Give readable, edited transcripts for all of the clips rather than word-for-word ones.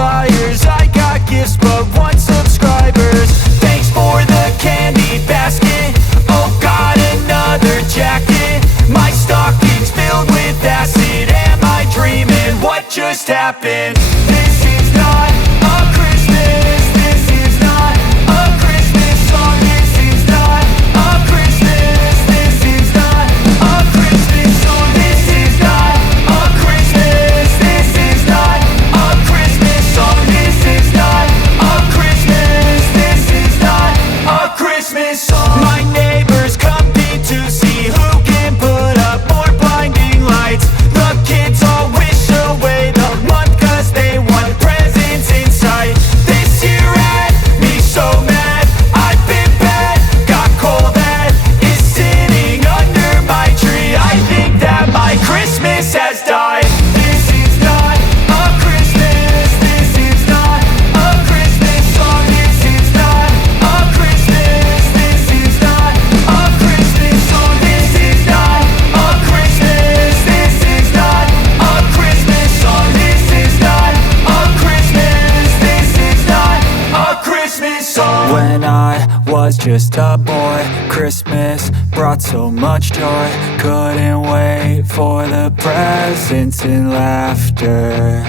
liars. I got gifts but 1 subscribers. Thanks for the candy basket. Oh god, another jacket. My stocking's filled with acid. Am I dreaming? What just happened? This is not a Christmas. This is not a Christmas song. This is not a Christmas. This is not a Christmas song. This is not a Christmas. This is not a Christmas song. This is not a Christmas. This is not a Christmas song. My neighbors compete to see who can put up more blinding lights. The kids all wish away the month 'cause they want presents in sight. This year had me so mad. I've been bad, got coal that is sitting under my tree. I think that my Christmas has died. This is not a Christmas. This is not a Christmas song. This is not a Christmas. This is not a Christmas song. This is not a Christmas. This is not a Christmas song. This is not a Christmas. This is not a Christmas song. When I was just a boy, Christmas brought so much joy. Couldn't wait for the presents and laughter.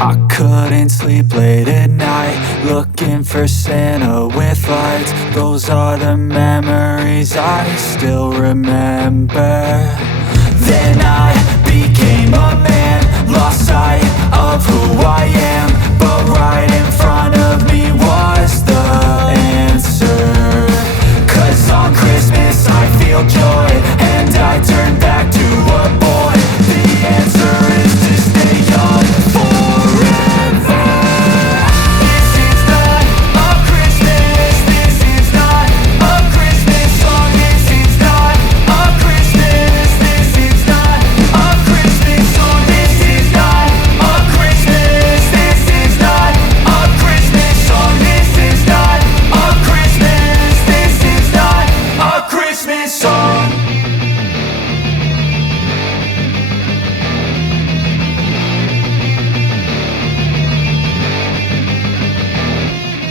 I couldn't sleep late at night, looking for Santa with lights. Those are the memories I still remember. Then I became a man, lost sight of who I am.